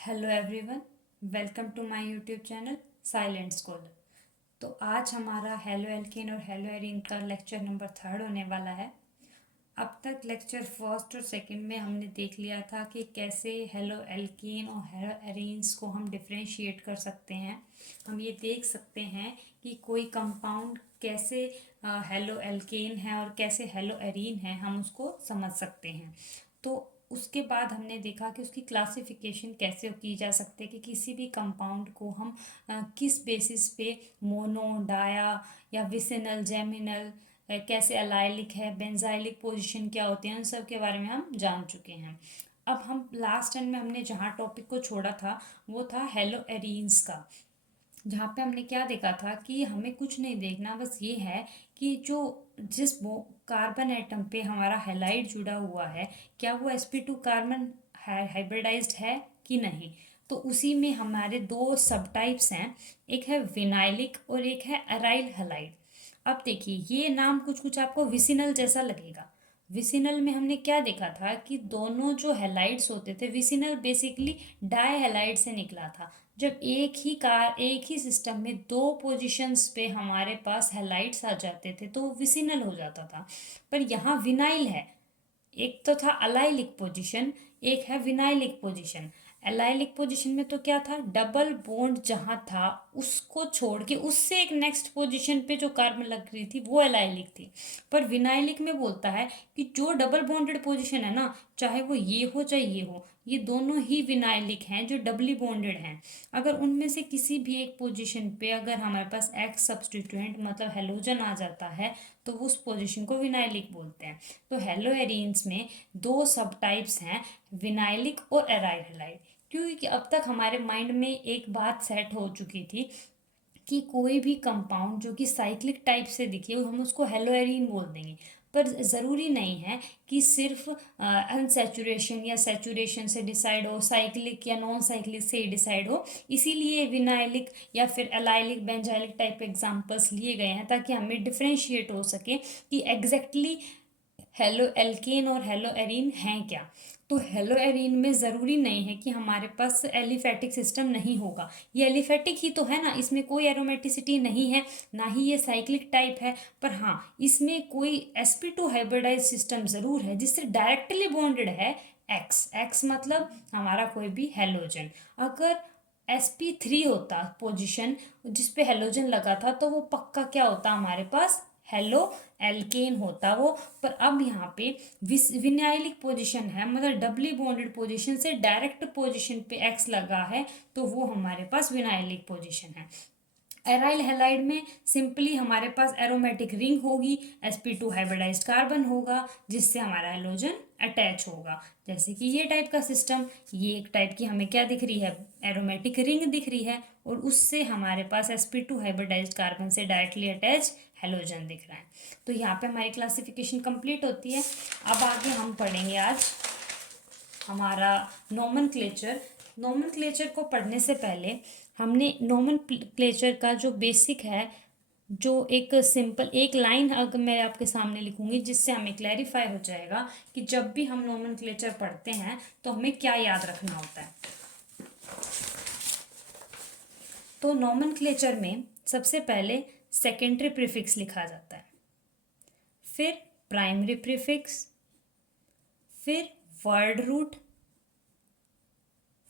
Hello everyone, welcome to my YouTube channel silent scholar. तो आज हमारा हेलो एल्केन और हेलो एरीन का लेक्चर नंबर 3 होने वाला है। अब तक लेक्चर फर्स्ट और सेकंड में हमने देख लिया था कि कैसे हेलो एल्केन और हेलो एरीन्स को हम डिफ्रेंशिएट कर सकते हैं। हम ये देख सकते हैं कि कोई कंपाउंड कैसे हेलो एल्केन है और कैसे हेलो एरीन है, हम उसको समझ सकते हैं। तो उसके बाद हमने देखा कि उसकी क्लासिफिकेशन कैसे की जा सकती है कि किसी भी कंपाउंड को हम किस बेसिस पे मोनो, डाया या विसिनल, जेमिनल, कैसे अलाइलिक है, बेंजाइलिक पोजीशन क्या होती है, उन सब के बारे में हम जान चुके हैं। अब हम लास्ट एंड में हमने जहाँ टॉपिक को छोड़ा था वो था हेलो एरीन्स का, जहाँ पे हमने क्या देखा था कि हमें कुछ नहीं देखना, बस ये है कि जो जिस कार्बन एटम पे हमारा हैलाइड जुड़ा हुआ है क्या वो sp2 कार्बन हाइब्रिडाइज्ड है कि नहीं। तो उसी में हमारे दो सब टाइप्स हैं, एक है विनाइलिक और एक है अराइल हैलाइड। अब देखिए ये नाम कुछ कुछ आपको विसिनल जैसा लगेगा। विसिनल में हमने क्या देखा था कि दोनों जो हैलाइड्स होते थे, विसिनल बेसिकली डाई हैलाइड से निकला था। जब एक ही सिस्टम में दो पोजीशंस पे हमारे पास हैलाइड्स आ जाते थे तो वो विसिनल हो जाता था। पर यहाँ विनाइल है। एक तो था अलाइलिक पोजीशन, एक है विनाइलिक पोजीशन। एलाइलिक पोजीशन में तो क्या था, डबल बॉन्ड जहां था उसको छोड़ के उससे एक नेक्स्ट पोजीशन पे जो कार्बन लग रही थी वो एलाइलिक थी। पर विनाइलिक में बोलता है कि जो डबल बॉन्डेड पोजीशन है ना, चाहे वो ये हो चाहे ये हो, ये दोनों ही विनाइलिक हैं जो डबली बॉन्डेड हैं। अगर उनमें से किसी भी एक पोजीशन पे अगर हमारे पास एक्स सब्स्टिट्यूएंट मतलब हेलोजन आ जाता है तो उस पोजीशन को विनाइलिक बोलते हैं। तो हेलो एरीन्स में दो सब टाइप्स हैं, विनाइलिक और एराइल हैलाइड। क्योंकि अब तक हमारे माइंड में एक बात सेट हो चुकी थी कि कोई भी कंपाउंड जो कि साइक्लिक टाइप से दिखे हम उसको हेलो एरीन बोल देंगे। पर ज़रूरी नहीं है कि सिर्फ अनसेचुरेशन या सेचुरेशन से डिसाइड हो, साइक्लिक या नॉन साइक्लिक से ही डिसाइड हो। इसीलिए विनाइलिक या फिर एलाइलिक, बेंजाइलिक टाइप एग्जांपल्स लिए गए हैं ताकि हमें डिफ्रेंशिएट हो सके कि एग्जैक्टली हेलो एल्केन और हेलो एरीन हैं क्या। तो हेलो एरीन में ज़रूरी नहीं है कि हमारे पास एलिफेटिक सिस्टम नहीं होगा। ये एलिफेटिक ही तो है ना, इसमें कोई एरोमेटिसिटी नहीं है, ना ही ये साइक्लिक टाइप है। पर हाँ, इसमें कोई sp2 हाइब्रिडाइज सिस्टम ज़रूर है जिससे डायरेक्टली बॉन्डेड है एक्स। एक्स मतलब हमारा कोई भी हेलोजन। अगर sp3 होता पोजीशन जिस पे हेलोजन लगा था तो वो पक्का क्या होता हमारे पास, हेलो एल्केन होता वो। पर अब यहाँ पे विनाइलिक पोजीशन है, मतलब डबली बॉन्डेड पोजीशन से डायरेक्ट पोजीशन पे एक्स लगा है तो वो हमारे पास विनाइलिक पोजीशन है। एराइल हैलाइड में सिंपली हमारे पास एरोमेटिक रिंग होगी, sp2 हाइब्रिडाइज्ड कार्बन होगा जिससे हमारा हेलोजन अटैच होगा। जैसे कि ये टाइप का सिस्टम, ये एक टाइप की हमें क्या दिख रही है, एरोमेटिक रिंग दिख रही है और उससे हमारे पास sp2 हाइब्रिडाइज्ड कार्बन से डायरेक्टली अटैच हेलोजन दिख रहा है। तो यहाँ पे हमारी क्लासिफिकेशन कंप्लीट होती है। अब आगे हम पढ़ेंगे आज हमारा नोमेनक्लेचर। नोमेनक्लेचर को पढ़ने से पहले हमने नोमेनक्लेचर का जो बेसिक है, जो एक सिंपल एक लाइन अगर मैं आपके सामने लिखूंगी जिससे हमें क्लैरिफाई हो जाएगा कि जब भी हम नोमेनक्लेचर पढ़ते हैं तो हमें क्या याद रखना होता है। तो नोमेनक्लेचर में सबसे पहले सेकेंडरी प्रीफिक्स लिखा जाता है, फिर प्राइमरी प्रीफिक्स, फिर वर्ड रूट,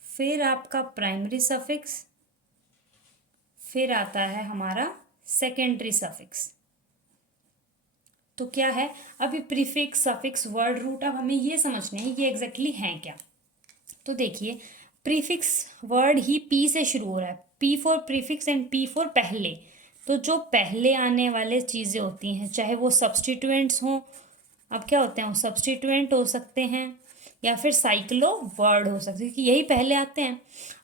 फिर आपका प्राइमरी सफिक्स, फिर आता है हमारा सेकेंडरी सफिक्स। तो क्या है, अभी प्रीफिक्स, सफिक्स, वर्ड रूट, अब हमें ये समझने हैं ये एग्जैक्टली हैं क्या। तो देखिए, प्रीफिक्स वर्ड ही पी से शुरू हो रहा है, P for prefix and P for पहले। तो जो पहले आने वाले चीज़ें होती हैं चाहे वो सब्सटीट्यूएंट्स हों, अब क्या होते हैं वो सब्सटीट्यूएंट हो सकते हैं या फिर साइक्लो वर्ड हो सकते हैं कि यही पहले आते हैं।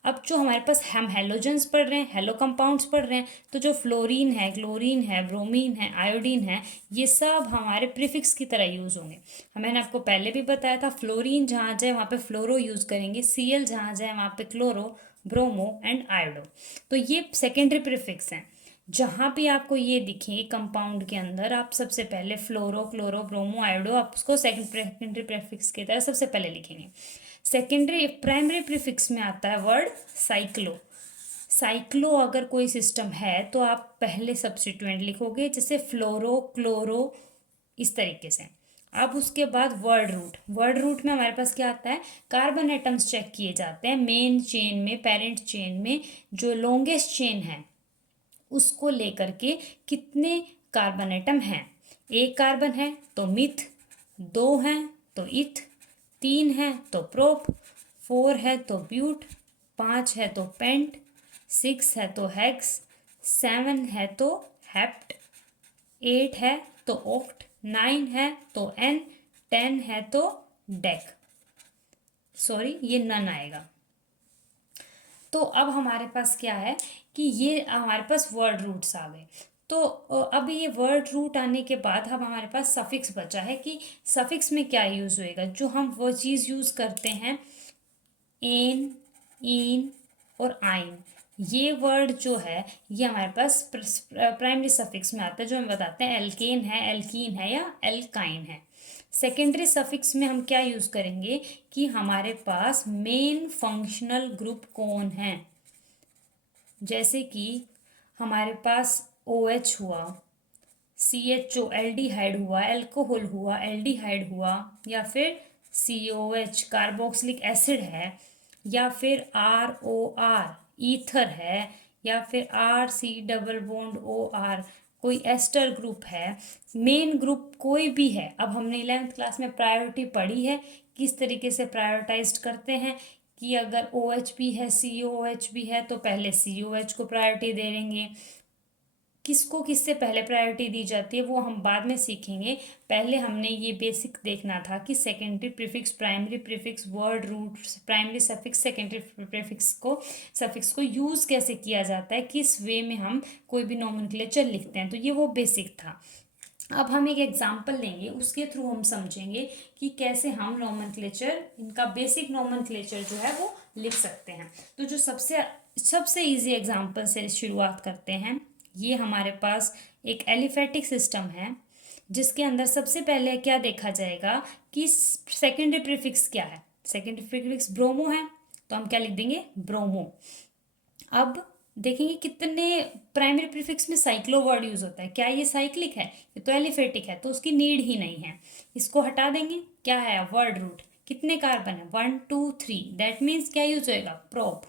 अब जो हमारे पास हम हेलोजेंस पढ़ रहे हैं, हेलो कंपाउंड्स पढ़ रहे हैं, तो जो फ्लोरीन है, क्लोरीन है, ब्रोमीन है, आयोडीन है, ये सब हमारे प्रीफिक्स की तरह यूज़ होंगे। मैंने आपको पहले भी बताया था, फ्लोरीन जहाँ जाए वहाँ पे फ्लोरो यूज़ करेंगे, Cl जहाँ जाए वहाँ पे क्लोरो, ब्रोमो एंड आयोडो। तो ये सेकेंडरी प्रीफिक्स हैं। जहाँ भी आपको ये दिखे कंपाउंड के अंदर, आप सबसे पहले फ्लोरो, क्लोरो, ब्रोमो, आयोडो, आप उसको सेकेंडरी प्रीफिक्स की तरह सबसे पहले लिखेंगे। सेकेंडरी प्राइमरी प्रीफिक्स में आता है वर्ड साइक्लो। साइक्लो अगर कोई सिस्टम है तो आप पहले सब्स्टिट्यूएंट लिखोगे, जैसे फ्लोरो, क्लोरो, इस तरीके से। अब उसके बाद वर्ड रूट। वर्ड रूट में हमारे पास क्या आता है, कार्बन एटम्स चेक किए जाते हैं मेन चेन में, पेरेंट चेन में जो लॉन्गेस्ट चेन है उसको लेकर के कितने कार्बन एटम हैं। एक कार्बन है तो मिथ, दो हैं तो इथ, तीन है तो प्रोप, फोर है तो ब्यूट, पाँच है तो पेंट, सिक्स है तो हेक्स, सेवन है तो हेप्ट, एट है तो ऑक्ट, नाइन है तो एन, टेन है तो डेक। सॉरी, ये नन आएगा। तो अब हमारे पास क्या है कि ये हमारे पास वर्ड रूट्स आ गए। तो अब ये वर्ड रूट आने के बाद अब हमारे पास सफिक्स बचा है कि सफिक्स में क्या यूज़ होएगा, जो हम वो चीज़ यूज़ करते हैं एन, इन और आइन। ये वर्ड जो है ये हमारे पास प्राइमरी सफिक्स में आता है, जो हम बताते हैं एल्केन है, एल्कीन है या एल्काइन है। सेकेंडरी सफिक्स में हम क्या यूज़ करेंगे कि हमारे पास मेन फंक्शनल ग्रुप कौन है, जैसे कि हमारे पास ओ एच हुआ, सी एच ओ एल्डिहाइड हुआ, एल्कोहल हुआ, एल्डिहाइड हुआ, या फिर सी ओ एच कार्बोक्सिलिक एसिड है, या फिर आर ओ आर ईथर है, या फिर R C double bond O R कोई एस्टर ग्रुप है। मेन ग्रुप कोई भी है। अब हमने 11th क्लास में प्रायोरिटी पढ़ी है, किस तरीके से प्रायोरिटाइज करते हैं कि अगर ओ एच भी है, सी ओ एच भी है, तो पहले सी ओ एच को प्रायोरिटी दे देंगे। किसको किससे पहले प्रायोरिटी दी जाती है वो हम बाद में सीखेंगे। पहले हमने ये बेसिक देखना था कि secondary prefix, primary prefix, word root, primary suffix, secondary prefix को सफिक्स को यूज़ कैसे किया जाता है, किस वे में हम कोई भी नोमेनक्लेचर लिखते हैं। तो ये वो बेसिक था। अब हम एक एग्जाम्पल लेंगे, उसके थ्रू हम समझेंगे कि कैसे हम नोमेनक्लेचर, इनका बेसिक नोमेनक्लेचर जो है वो लिख सकते हैं। तो जो सबसे सबसे इजी एग्जाम्पल से शुरुआत करते हैं। ये हमारे पास एक एलिफेटिक सिस्टम है जिसके अंदर सबसे पहले क्या देखा जाएगा कि सेकेंडरी प्रीफिक्स क्या है। सेकेंडरी प्रीफिक्स ब्रोमो है तो हम क्या लिख देंगे, ब्रोमो। अब देखेंगे कितने प्राइमरी प्रीफिक्स में साइक्लो वर्ड यूज होता है। क्या ये साइक्लिक है, ये तो एलिफेटिक है तो उसकी नीड ही नहीं है। इसको हटा देंगे, क्या है वर्ड रूट, कितने कार्बन है 1 2 3, दैट मीन्स क्या यूज होएगा, प्रोप,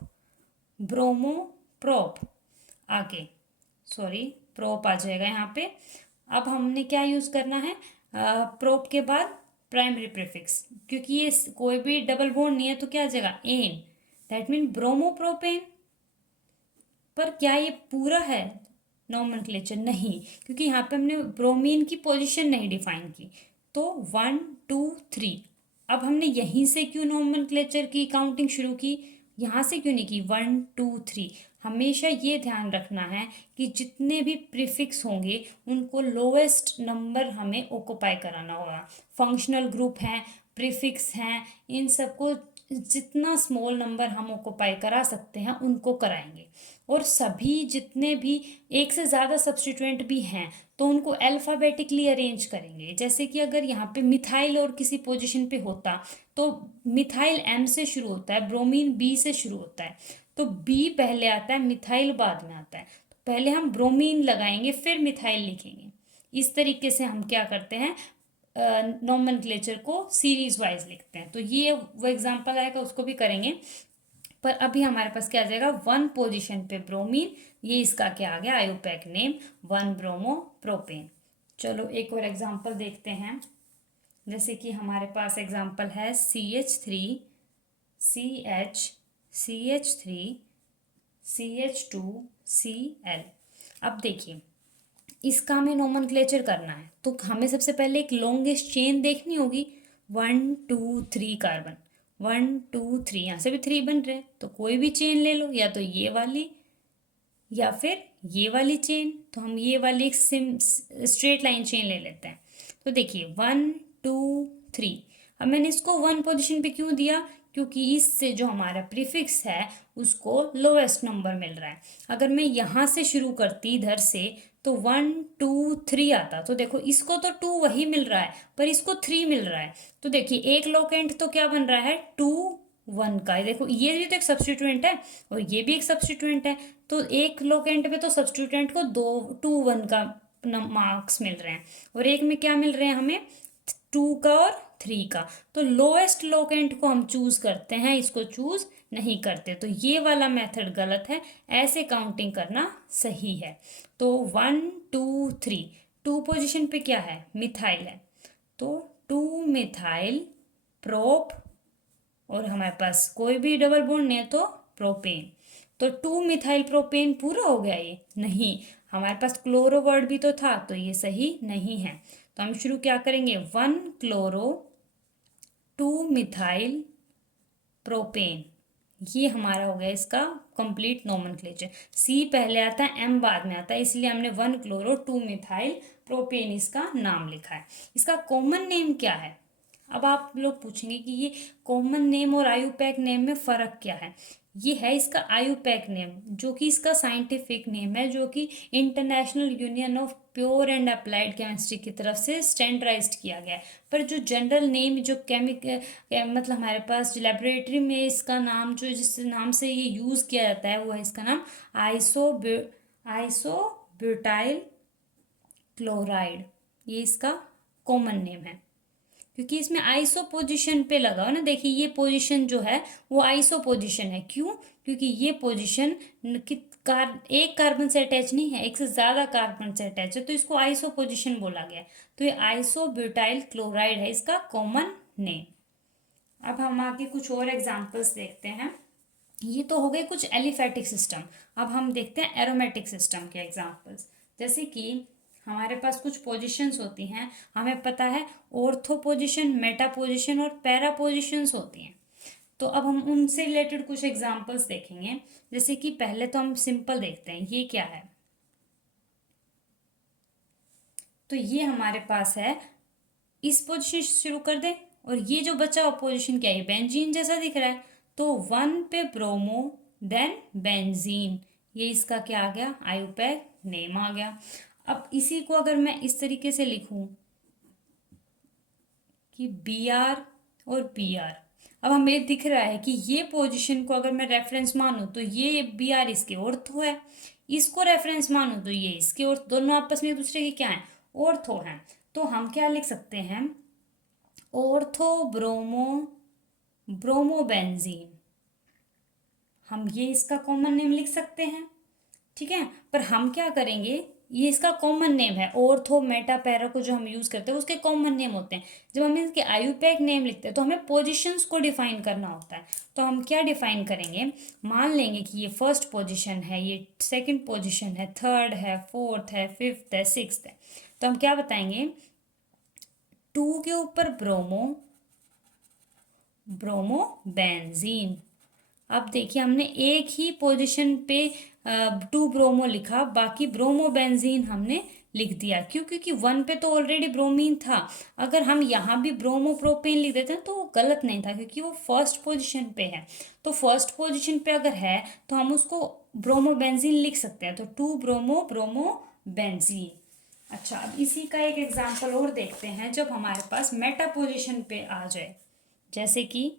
ब्रोमो प्रोप। आगे सॉरी प्रोप आ जाएगा यहाँ पे। अब हमने क्या यूज करना है, प्रोप के बाद प्राइमरी प्रीफिक्स, क्योंकि ये कोई भी डबल बॉन्ड नहीं है तो क्या आ जाएगा, ane, that mean bromopropane. पर क्या ये पूरा है नोमेनक्लेचर, नहीं, क्योंकि यहाँ पे हमने ब्रोमीन की पोजीशन नहीं डिफाइन की। तो 1 2 3, अब हमने यहीं से क्यों नोमेनक्लेचर की काउंटिंग शुरू की, यहाँ से क्यों नहीं की 1 2 3। हमेशा ये ध्यान रखना है कि जितने भी प्रीफिक्स होंगे उनको लोएस्ट नंबर हमें ऑक्युपाई कराना होगा। फंक्शनल ग्रुप हैं, प्रीफिक्स हैं, इन सबको जितना स्मॉल नंबर हम ऑक्युपाई करा सकते हैं उनको कराएंगे। और सभी जितने भी एक से ज़्यादा सब्स्टिट्यूएंट भी हैं तो उनको अल्फ़ाबेटिकली अरेंज करेंगे। जैसे कि अगर यहाँ पे मिथाइल और किसी पोजीशन पे होता तो मिथाइल एम से शुरू होता है, ब्रोमीन बी से शुरू होता है, तो बी पहले आता है, मिथाइल बाद में आता है। तो पहले हम ब्रोमीन लगाएंगे फिर मिथाइल लिखेंगे। इस तरीके से हम क्या करते हैं, नोमेनक्लेचर को सीरीज वाइज लिखते हैं। तो ये वो एग्जांपल आएगा उसको भी करेंगे। पर अभी हमारे पास क्या आ जाएगा, 1 पोजीशन पे ब्रोमीन, ये इसका क्या आ गया, आयोपैक नेम 1 ब्रोमो प्रोपेन। चलो एक और एग्जांपल देखते हैं। जैसे कि हमारे पास एग्जांपल है CH3 CH CH3 CH2 Cl। अब देखिए इसका हमें नोमेनक्लेचर करना है तो हमें सबसे पहले एक लॉन्गेस्ट चेन देखनी होगी। 1 2 3 कार्बन, 1 2 3, यहाँ से भी 3 बन रहे हैं तो कोई भी चेन ले लो, या तो ये वाली या फिर ये वाली चेन। तो हम ये वाली एक स्ट्रेट लाइन चेन ले लेते हैं। तो देखिए 1 2 3। अब मैंने इसको 1 पोजीशन पे क्यों दिया, क्योंकि इससे जो हमारा प्रीफिक्स है उसको लोएस्ट नंबर मिल रहा है। अगर मैं यहाँ से शुरू करती इधर से तो 1 2 3 आता, तो देखो इसको तो 2 वही मिल रहा है पर इसको 3 मिल रहा है। तो देखिए एक लोकेंट तो क्या बन रहा है 2 1 का। देखो ये भी तो एक सब्स्टिट्यूएंट है और ये भी एक सब्स्टिट्यूएंट है, तो एक लोकेंट पे तो सब्स्टिट्यूएंट को 2 1 का मार्क्स मिल रहे हैं और एक में क्या मिल रहे हैं हमें 2 का और 3 का। तो लोएस्ट लोकेंट को हम चूज करते हैं, इसको चूज नहीं करते, तो ये वाला मेथड गलत है, ऐसे काउंटिंग करना सही है। तो 1 2 3, 2 पोजीशन पे क्या है, मिथाइल है, तो 2 मिथाइल प्रोप, और हमारे पास कोई भी डबल बॉन्ड नहीं है तो प्रोपेन, तो 2 मिथाइल प्रोपेन पूरा हो गया। ये नहीं, हमारे पास क्लोरो वर्ड भी तो था, तो ये सही नहीं है। तो हम शुरू क्या करेंगे, 1 क्लोरो 2 मिथाइल प्रोपेन, ये हमारा हो गया इसका कंप्लीट नोमेनक्लेचर। सी पहले आता है, एम बाद में आता है, इसलिए हमने 1 क्लोरो 2 मिथाइल प्रोपेन इसका नाम लिखा है। इसका कॉमन नेम क्या है। अब आप लोग पूछेंगे कि ये कॉमन नेम और आयुपैक नेम में फ़र्क क्या है। ये है इसका आयुपैक नेम, जो कि इसका साइंटिफिक नेम है, जो कि international union of pure and applied chemistry की तरफ से स्टैंडर्डाइज्ड किया गया है। पर जो जनरल नेम, जो मतलब हमारे पास जो लेबोरेटरी में इसका नाम, जो जिस नाम से ये यूज़ किया जाता है, वो है इसका नाम आइसोब्यूटाइल क्लोराइड, ये इसका कॉमन नेम है, क्योंकि इसमें आइसो पोजीशन पे लगा हो ना। देखिए ये पोजीशन जो है वो आइसो पोजीशन है, क्यों, क्योंकि ये पोजीशन एक कार्बन से अटैच नहीं है, एक से ज़्यादा कार्बन से अटैच है, तो इसको आइसो पोजीशन बोला गया है। तो ये आइसोब्यूटाइल क्लोराइड है इसका कॉमन नेम। अब हम आगे कुछ और एग्जाम्पल्स देखते हैं। ये तो हो गए कुछ एलिफैटिक सिस्टम। अब हम देखते हैं एरोमेटिक सिस्टम के एग्जाम्पल्स। जैसे कि हमारे पास कुछ पोजीशंस होती हैं, हमें पता है ऑर्थो पोजीशन, मेटा पोजीशन और पैरा पोजीशंस होती हैं। तो अब हम उनसे रिलेटेड कुछ एग्जाम्पल्स देखेंगे। जैसे कि पहले तो हम सिंपल देखते हैं, ये क्या है, तो ये हमारे पास है, इस पोजीशन से शुरू कर दे, और ये जो बचा हुआ पोजीशन क्या है, बेंजीन जैसा दिख रहा है, तो 1 पे ब्रोमो देन बेंजीन, ये इसका क्या आ गया, आयुपैक नेम आ गया। अब इसी को अगर मैं इस तरीके से लिखूं कि Br और Pr, अब हमें दिख रहा है कि ये पोजीशन को अगर मैं रेफरेंस मानूं तो ये Br इसके ऑर्थो है, इसको रेफरेंस मानूं तो ये इसके ऑर्थो, दोनों आपस में एक दूसरे के क्या है, ऑर्थो हैं। तो हम क्या लिख सकते हैं, ऑर्थो ब्रोमो ब्रोमोबेंजीन, हम ये इसका कॉमन नेम लिख सकते हैं, ठीक है। पर हम क्या करेंगे, ये इसका कॉमन नेम है, ऑर्थो मेटा पैरा को जो हम यूज करते हैं उसके कॉमन नेम होते हैं। जब हम इसके आयुपैक नेम लिखते हैं तो हमें पोजीशंस को डिफाइन करना होता है। तो हम क्या डिफाइन करेंगे, मान लेंगे कि ये फर्स्ट पोजीशन है, ये सेकंड पोजीशन है, थर्ड है, फोर्थ है, फिफ्थ है, सिक्स्थ है। तो हम क्या बताएंगे, 2 के ऊपर ब्रोमो ब्रोमोबेंजीन। अब देखिए हमने एक ही पोजीशन पे 2 ब्रोमो लिखा, बाकी ब्रोमोबेंजीन हमने लिख दिया, क्यों, क्योंकि 1 पे तो ऑलरेडी ब्रोमीन था। अगर हम यहाँ भी ब्रोमो प्रोपेन लिख देते हैं तो वो गलत नहीं था, क्योंकि वो फर्स्ट पोजीशन पे है। तो फर्स्ट पोजीशन पे अगर है तो हम उसको ब्रोमोबेंजीन लिख सकते हैं, तो 2 ब्रोमो ब्रोमोबेंजीन। अच्छा, अब इसी का एक एग्जाम्पल और देखते हैं, जब हमारे पास मेटा पोजीशन पे आ जाए, जैसे कि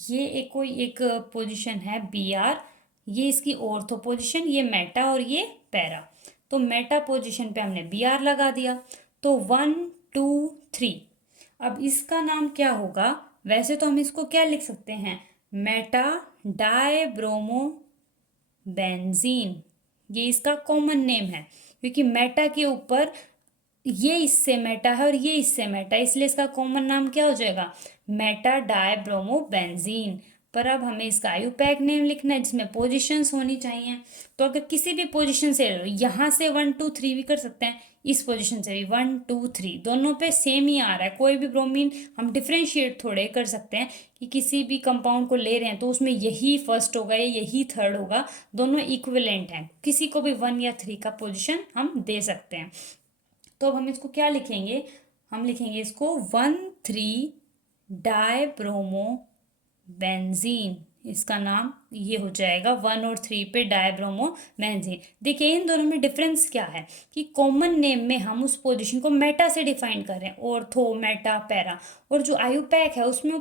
ये एक पोजीशन है Br, ये इसकी ऑर्थो पोजीशन, ये मेटा और ये पैरा। तो मेटा पोजीशन पे हमने Br लगा दिया, तो 1 2 3। अब इसका नाम क्या होगा, वैसे तो हम इसको क्या लिख सकते हैं, मेटा डाई ब्रोमो बेंजीन, ये इसका कॉमन नेम है, क्योंकि मेटा के ऊपर ये इससे मेटा है और ये इससे मेटा, इसलिए इसका कॉमन नाम क्या हो जाएगा, मेटा डाई ब्रोमो बेंजीन। पर अब हमें इसका आयुपैक नेम लिखना है, जिसमें पोजीशंस होनी चाहिए। तो अगर किसी भी पोजीशन से यहाँ से 1 2 3 भी कर सकते हैं, इस पोजीशन से भी 1 2 3, दोनों पे सेम ही आ रहा है। कोई भी ब्रोमीन हम डिफ्रेंशिएट थोड़े कर सकते हैं कि किसी भी कंपाउंड को ले रहे हैं तो उसमें यही फर्स्ट होगा या यही थर्ड होगा, दोनों इक्विवेलेंट हैं, किसी को भी 1 या 3 का पोजिशन हम दे सकते हैं। तो अब हम इसको क्या लिखेंगे, हम लिखेंगे इसको 1 3 डाई ब्रोमो बेंजीन, इसका नाम ये हो जाएगा 1 और 3 पे डायब्रोमो बेंजीन। देखिए इन दोनों में डिफरेंस क्या है कि कॉमन नेम में हम उस पोजीशन को मेटा से डिफाइन कर रहे हैं, ऑर्थो मेटा पैरा, और जो आयुपैक है उसमें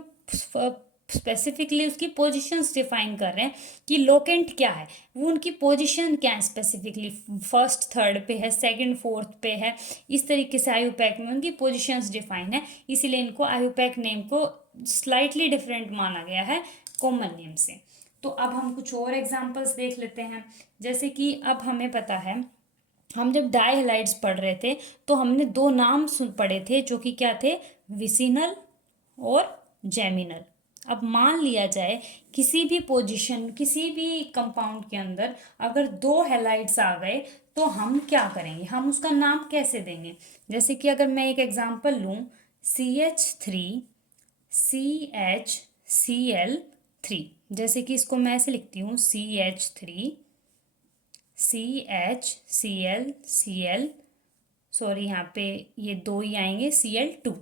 स्पेसिफिकली उसकी पोजीशंस डिफाइन कर रहे हैं कि लोकेंट क्या है, वो उनकी पोजीशन क्या है, स्पेसिफिकली फर्स्ट थर्ड पे है, सेकंड फोर्थ पे है, इस तरीके से आयुपैक में उनकी पोजीशंस डिफाइन है, इसीलिए इनको आयुपैक नेम को स्लाइटली डिफरेंट माना गया है कॉमन नेम से। तो अब हम कुछ और एग्जांपल्स देख लेते हैं। जैसे कि अब हमें पता है, हम जब डायहलाइड्स पढ़ रहे थे तो हमने दो नाम सुन पढ़े थे जो कि क्या थे, विसिनल और जेमिनल। अब मान लिया जाए किसी भी पोजीशन, किसी भी कंपाउंड के अंदर अगर दो हैलाइड्स आ गए तो हम क्या करेंगे, हम उसका नाम कैसे देंगे। जैसे कि अगर मैं एक एग्जांपल लूँ, CH3 CHCl3, जैसे कि इसको मैं ऐसे लिखती हूँ CH3 CHCl, सॉरी यहाँ पे ये दो ही आएंगे, Cl2।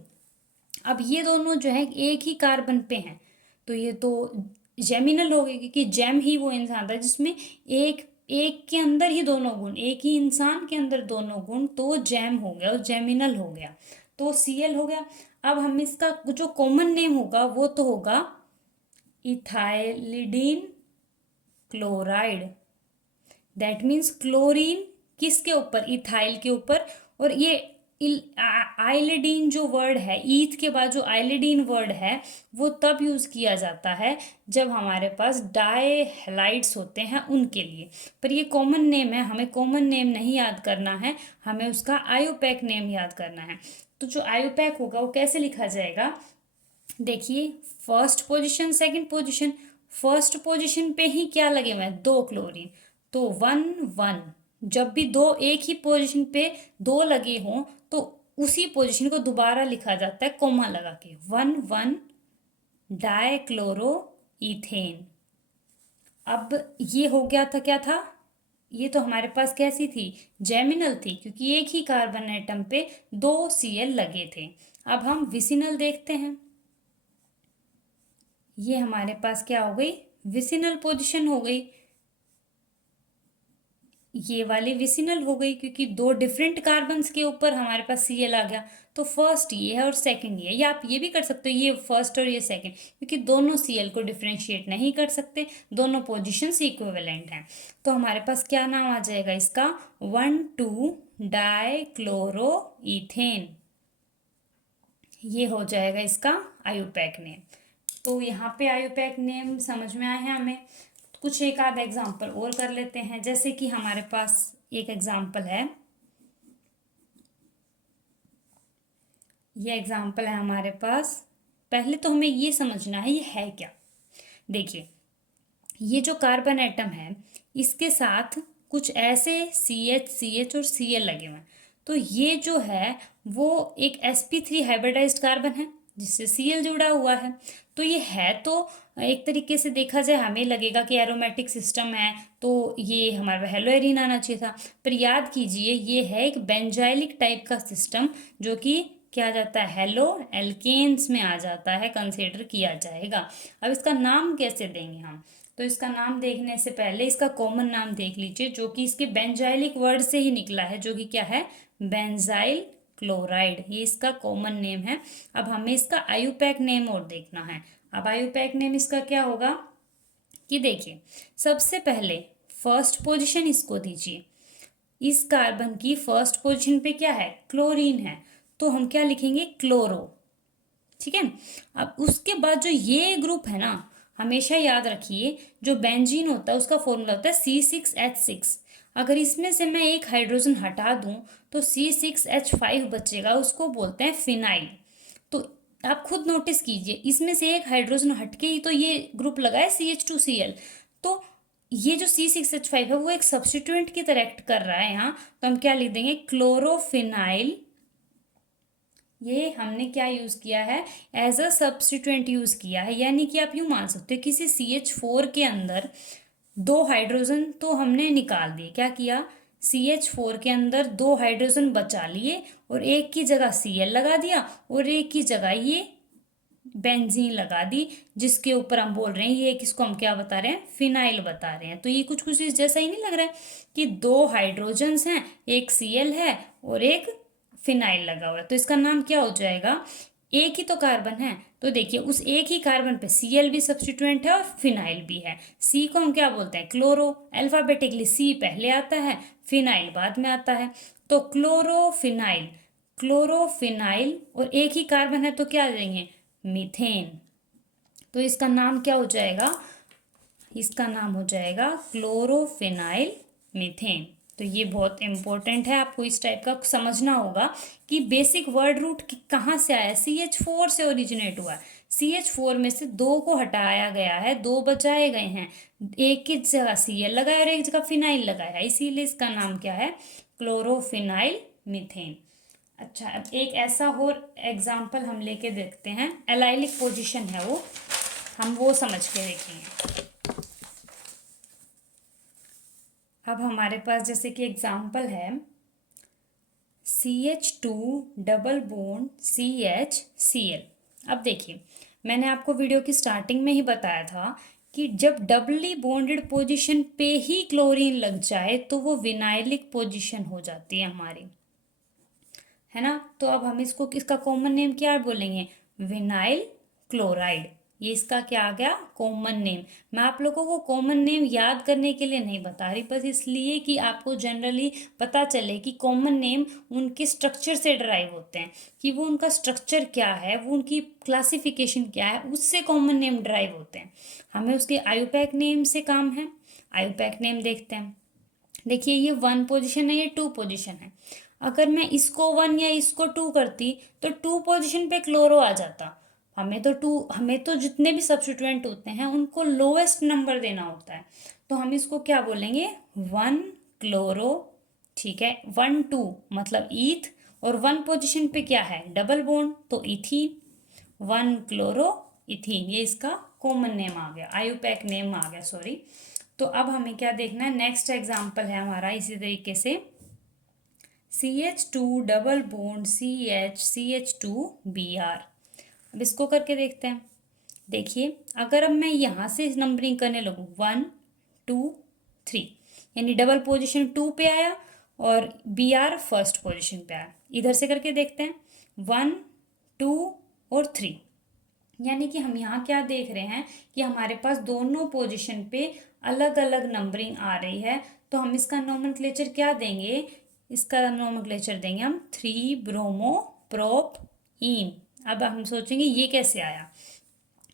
अब ये दोनों जो है एक ही कार्बन पे हैं तो ये तो जेमिनल हो गई, क्योंकि जेम ही वो इंसान था जिसमें एक एक के अंदर ही दोनों गुण, एक ही इंसान के अंदर दोनों गुण, तो जेम हो गया और जेमिनल हो गया, तो Cl हो गया। अब हम इसका जो कॉमन नेम होगा वो तो होगा ethylidene chloride. That means chlorine किसके ऊपर, इथाइल के ऊपर, और ये आइलेडीन जो वर्ड है, ईथ के बाद जो आइलेडीन वर्ड है वो तब यूज़ किया जाता है जब हमारे पास डायहलाइड्स होते हैं उनके लिए। पर ये कॉमन नेम है, हमें कॉमन नेम नहीं याद करना है, हमें उसका आयुपैक नेम याद करना है। तो जो आयुपैक होगा वो कैसे लिखा जाएगा, देखिए first position second position, first position पे ही क्या लगे हुए हैं, दो क्लोरीन, तो 1 1। जब भी दो एक ही पोजीशन पे दो लगे हों तो उसी पोजीशन को दोबारा लिखा जाता है कोमा लगा के, 1 1 डाइक्लोरो इथेन। अब ये हो गया था, क्या था ये, तो हमारे पास कैसी थी, जेमिनल थी, क्योंकि एक ही कार्बन एटम पे दो Cl लगे थे। अब हम विसिनल देखते हैं, ये हमारे पास क्या हो गई, विसिनल पोजीशन हो गई, ये वाली विसिनल हो गई क्योंकि दो डिफरेंट कार्बन्स के ऊपर हमारे पास Cl आ गया, तो फर्स्ट ये है और सेकंड ये है, या आप ये भी कर सकते हो ये फर्स्ट और ये सेकंड, क्योंकि दोनों Cl को डिफ्रेंशिएट नहीं कर सकते, दोनों पोजीशंस इक्विवेलेंट हैं। तो हमारे पास क्या नाम आ जाएगा इसका, 1 2 डाइक्लोरो इथेन, ये हो जाएगा इसका आयुपैक नेम। तो यहाँ पे आयुपैक नेम समझ में आए हैं हमें। कुछ एक आध एग्जाम्पल और कर लेते हैं। जैसे कि हमारे पास एक एग्जाम्पल है, ये एग्जाम्पल है हमारे पास। पहले तो हमें ये समझना है ये है क्या। देखिए ये जो कार्बन एटम है इसके साथ कुछ ऐसे CH और Cl लगे हुए हैं, तो ये जो है वो एक sp3 हाइब्रिडाइज्ड कार्बन है जिससे Cl जुड़ा हुआ है। तो ये है तो एक तरीके से देखा जाए हमें लगेगा कि एरोमेटिक सिस्टम है, तो ये हमारा हेलोएरिन आना चाहिए था, पर याद कीजिए ये है एक बेंजाइलिक टाइप का सिस्टम जो कि क्या जाता है, हेलो एल्केन्स में आ जाता है, कंसिडर किया जाएगा। अब इसका नाम कैसे देंगे हम, तो इसका नाम देखने से पहले इसका कॉमन नाम देख लीजिए जो कि इसके बेंजाइलिक वर्ड से ही निकला है, जो कि क्या है, बेंजाइल क्लोराइड, ये इसका कॉमन नेम है। अब हमें इसका आयुपैक नेम और देखना है। अब आयुपैक नेम इसका क्या होगा कि देखिए सबसे पहले फर्स्ट पोजीशन इसको दीजिए, इस कार्बन की फर्स्ट पोजीशन पे क्या है, क्लोरीन है, तो हम क्या लिखेंगे, क्लोरो, ठीक है। अब उसके बाद जो ये ग्रुप है ना, हमेशा याद रखिए जो बेंजीन होता है उसका फॉर्मूला होता है C6H6। अगर इसमें से मैं एक हाइड्रोजन हटा दूं तो C6H5 बचेगा, उसको बोलते हैं फिनाइल। तो आप खुद नोटिस कीजिए इसमें से एक हाइड्रोजन हटके ही तो ये ग्रुप लगा है CH2Cl, तो ये जो C6H5 है वो एक सब्स्टिट्यूएंट की तरह एक्ट कर रहा है यहाँ, तो हम क्या लिख देंगे, क्लोरोफिनाइल। ये हमने क्या यूज़ किया है, एज अ सब्स्टिट्यूएंट यूज़ किया है, यानी कि आप यूँ मान सकते हो किसी CH4 के अंदर दो हाइड्रोजन तो हमने निकाल दिए, क्या किया, CH4 के अंदर दो हाइड्रोजन बचा लिए और एक की जगह Cl लगा दिया और एक की जगह ये बेंजीन लगा दी, जिसके ऊपर हम बोल रहे हैं ये किसको हम क्या बता रहे हैं, फिनाइल बता रहे हैं। तो ये कुछ कुछ इस जैसा ही नहीं लग रहा है कि दो हाइड्रोजन्स हैं, एक Cl है और एक फिनाइल लगा हुआ है, तो इसका नाम क्या हो जाएगा, एक ही तो कार्बन है, तो देखिए उस एक ही कार्बन पे Cl भी सब्स्टिट्यूएंट है और फिनाइल भी है। C को हम क्या बोलते हैं, क्लोरो, अल्फाबेटिकली C पहले आता है, फिनाइल बाद में आता है, तो क्लोरोफिनाइल, क्लोरोफिनाइल, और एक ही कार्बन है तो क्या देंगे, मीथेन। तो इसका नाम क्या हो जाएगा, इसका नाम हो जाएगा क्लोरोफिनाइल मीथेन। तो ये बहुत इंपॉर्टेंट है, आपको इस टाइप का समझना होगा कि बेसिक वर्ड रूट कहाँ से आया, CH4 से ओरिजिनेट हुआ है। CH4 में से दो को हटाया गया है, दो बचाए गए हैं, एक की जगह Cl लगाया और एक जगह फिनाइल लगाया, इसीलिए इसका नाम क्या है, क्लोरोफिनाइल मीथेन। अच्छा, अब एक ऐसा और एग्जाम्पल हम लेके देखते हैं, एलाइलिक पोजिशन है वो, हम वो समझ के देखेंगे। अब हमारे पास जैसे कि एग्जाम्पल है CH2 double bond CH Cl। अब देखिए, मैंने आपको वीडियो की स्टार्टिंग में ही बताया था कि जब डबली बॉन्डेड पोजीशन पे ही क्लोरीन लग जाए तो वो विनाइलिक पोजीशन हो जाती है हमारी, है ना। तो अब हम इसको, इसका कॉमन नेम क्या बोलेंगे, विनाइल क्लोराइड, ये इसका क्या आ गया, कॉमन नेम। मैं आप लोगों को कॉमन नेम याद करने के लिए नहीं बता रही, बस इसलिए कि आपको जनरली पता चले कि कॉमन नेम उनके स्ट्रक्चर से ड्राइव होते हैं, कि वो उनका स्ट्रक्चर क्या है, वो उनकी क्लासिफिकेशन क्या है, उससे कॉमन नेम ड्राइव होते हैं। हमें उसके आयुपैक नेम से काम है, आयुपैक नेम देखते हैं। देखिए ये 1 पोजीशन है, ये 2 पोजीशन है, अगर मैं इसको 1 या इसको 2 करती तो 2 पोजीशन पे क्लोरो आ जाता। हमें तो जितने भी सब्स्टिट्यूएंट होते हैं उनको लोएस्ट नंबर देना होता है, तो हम इसको क्या बोलेंगे, 1 क्लोरो, ठीक है, 1 2 मतलब ईथ, और 1 पोजीशन पे क्या है, डबल बॉन्ड, तो इथीन, 1 क्लोरो इथीन, ये इसका कॉमन नेम आ गया, आयुपैक नेम आ गया, सॉरी। तो अब हमें क्या देखना है, नेक्स्ट एग्जाम्पल है हमारा इसी तरीके से CH2 डबल बॉन्ड CH2Br। अब इसको करके देखते हैं। देखिए अगर अब मैं यहाँ से नंबरिंग करने लगूँ 1 2 3, यानी डबल पोजीशन 2 पे आया और Br फर्स्ट पोजीशन पे आया, इधर से करके देखते हैं 1 2 और 3, यानी कि हम यहाँ क्या देख रहे हैं कि हमारे पास दोनों पोजीशन पे अलग अलग नंबरिंग आ रही है, तो हम इसका नोमेनक्लेचर क्या देंगे, इसका नोमेनक्लेचर देंगे हम 3 ब्रोमो प्रोप इन। अब हम सोचेंगे ये कैसे आया,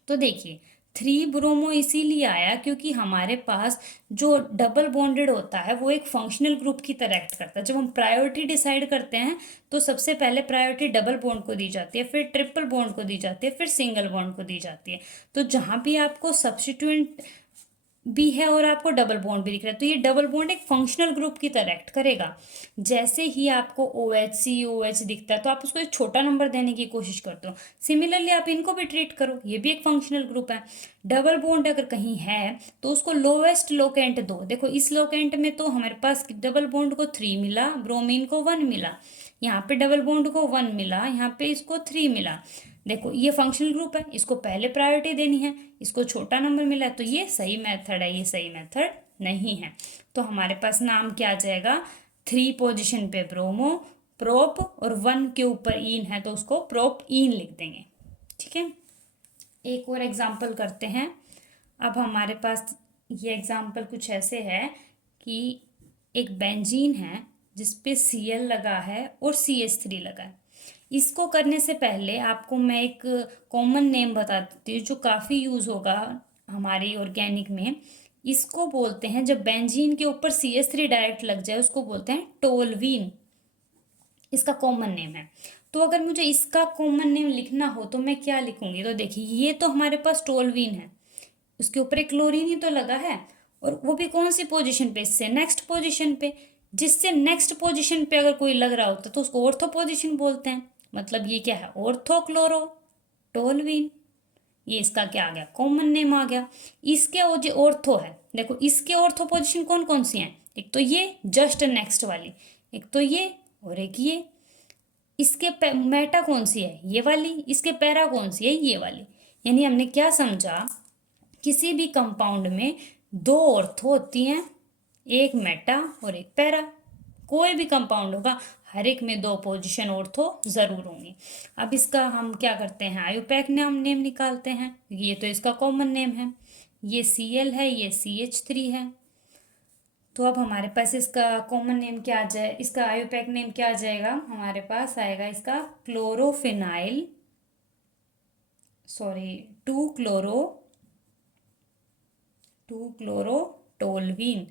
तो देखिए 3 ब्रोमो इसीलिए आया क्योंकि हमारे पास जो डबल बॉन्डेड होता है वो एक फंक्शनल ग्रुप की तरह एक्ट करता है। जब हम प्रायोरिटी डिसाइड करते हैं तो सबसे पहले प्रायोरिटी डबल बॉन्ड को दी जाती है, फिर ट्रिपल बॉन्ड को दी जाती है, फिर सिंगल बॉन्ड को दी जाती है। तो जहाँ भी आपको सब्स्टिट्यूएंट भी है और आपको डबल बॉन्ड भी दिख रहा है तो ये डबल बॉन्ड एक फंक्शनल ग्रुप की तरह एक्ट करेगा। जैसे ही आपको OH COH दिखता है तो आप उसको एक छोटा नंबर देने की कोशिश करते हो, सिमिलरली आप इनको भी ट्रीट करो, ये भी एक फंक्शनल ग्रुप है। डबल बॉन्ड अगर कहीं है तो उसको लोवेस्ट लोकेंट दो। देखो इस लोकेंट में तो हमारे पास डबल बॉन्ड को 3 मिला, ब्रोमीन को 1 मिला, यहाँ पे डबल बॉन्ड को 1 मिला, यहाँ पे इसको 3 मिला। देखो ये फंक्शनल ग्रुप है, इसको पहले प्रायोरिटी देनी है, इसको छोटा नंबर मिला है, तो ये सही मेथड है, ये सही मेथड नहीं है। तो हमारे पास नाम क्या आ जाएगा, 3 पोजीशन पे ब्रोमो प्रोप और 1 के ऊपर इन है तो उसको प्रोप इन लिख देंगे, ठीक है। एक और एग्जाम्पल करते हैं। अब हमारे पास ये एग्जाम्पल कुछ ऐसे है कि एक बेंजीन है जिसपे Cl लगा है और CH3 लगा है। इसको करने से पहले आपको मैं एक कॉमन नेम बता देती हूँ जो काफ़ी यूज़ होगा हमारी ऑर्गेनिक में। इसको बोलते हैं, जब बेंजीन के ऊपर CH3 डायरेक्ट लग जाए उसको बोलते हैं टोलवीन, इसका कॉमन नेम है। तो अगर मुझे इसका कॉमन नेम लिखना हो तो मैं क्या लिखूंगी, तो देखिए ये तो हमारे पास टोलवीन है, उसके ऊपर एक क्लोरीन ही तो लगा है, और वो भी कौन सी पोजीशन पे, इससे नेक्स्ट पोजीशन पे। जिससे नेक्स्ट पोजीशन पे अगर कोई लग रहा होता तो उसको ऑर्थो पोजीशन बोलते हैं, मतलब ये क्या है, ऑर्थोक्लोरो टोलवीन, ये इसका क्या आ गया, कॉमन नेम आ गया। इसके वो जो ऑर्थो है, देखो इसके ऑर्थो पोजीशन कौन कौन सी हैं, एक तो ये जस्ट नेक्स्ट वाली, एक तो ये और एक ये। इसके मेटा कौन सी है, ये वाली, इसके पैरा कौन सी है, ये वाली। यानी हमने क्या समझा, किसी भी कंपाउंड में दो ऑर्थो होती हैं, एक मेटा और एक पैरा। कोई भी कंपाउंड होगा, हर एक में दो पोजीशन ऑर्थो जरूर होंगी। अब इसका हम क्या करते हैं, आयुपैक नेम निकालते हैं। ये तो इसका कॉमन नेम है, ये Cl है, ये CH3 है। तो अब हमारे पास इसका कॉमन नेम क्या आ जाए, इसका आयुपैक नेम क्या आ जाएगा, हमारे पास आएगा इसका chlorophenyl, sorry, two chlorotoluene.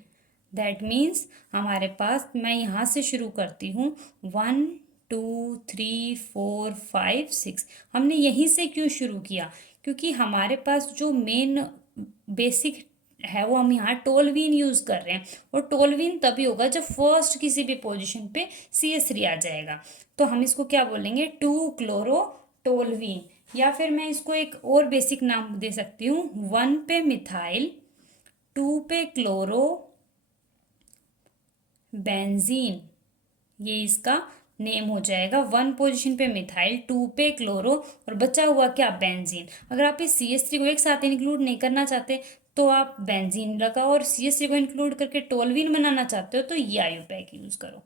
That means हमारे पास, मैं यहाँ से शुरू करती हूँ, 1 2 3 4 5 6। हमने यहीं से क्यों शुरू किया, क्योंकि हमारे पास जो मेन बेसिक है वो हम यहाँ टोल्वीन यूज़ कर रहे हैं, और टोल्वीन तभी होगा जब फर्स्ट किसी भी पोजीशन पे CH3 आ जाएगा। तो हम इसको क्या बोलेंगे, 2 क्लोरोटोल्वीन। या फिर मैं इसको एक और बेसिक नाम दे सकती हूँ, 1 पे मिथाइल, 2 पे क्लोरो बेंजीन। ये इसका नेम हो जाएगा। 1 पोजीशन पे मिथाइल, 2 पे क्लोरो, और बचा हुआ क्या, बेंजीन। अगर आप इस CH3 को एक साथ इंक्लूड नहीं करना चाहते तो आप बेंजीन लगाओ, और CH3 को इंक्लूड करके टोल्वीन बनाना चाहते हो तो ये आयुपैक यूज़ करो।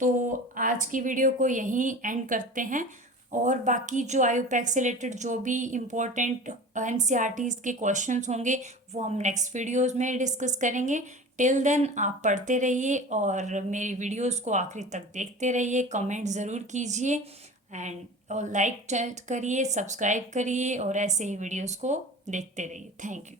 तो आज की वीडियो को यहीं एंड करते हैं, और बाकी जो आयुपैक से रिलेटेड जो भी इम्पोर्टेंट NCERTs के क्वेश्चंस होंगे वो हम नेक्स्ट वीडियोस में डिस्कस करेंगे। टिल देन आप पढ़ते रहिए और मेरी वीडियोस को आखिरी तक देखते रहिए, कमेंट ज़रूर कीजिए, एंड और लाइक करिए, सब्सक्राइब करिए, और ऐसे ही वीडियोस को देखते रहिए। Thank you.